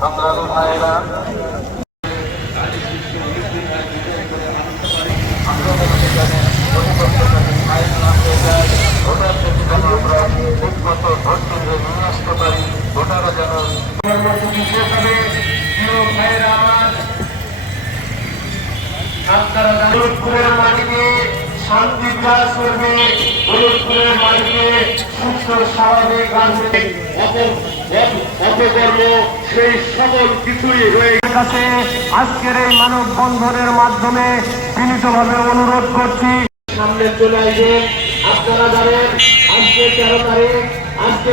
সংগ্রামী ভাইয়েরা হলুদপুরের মাটিতে শান্তি বিরাজ করবে হলুদপুরের স্বাভাবিক অপকর্ম সেই সকল কিছুই হয়ে কাছে আজকের এই মানব বন্ধনের মাধ্যমে বিনীতভাবে অনুরোধ করছি সামনে চলে আসবে আপনারা জানেন আজকে তেরো তারিখ আজকে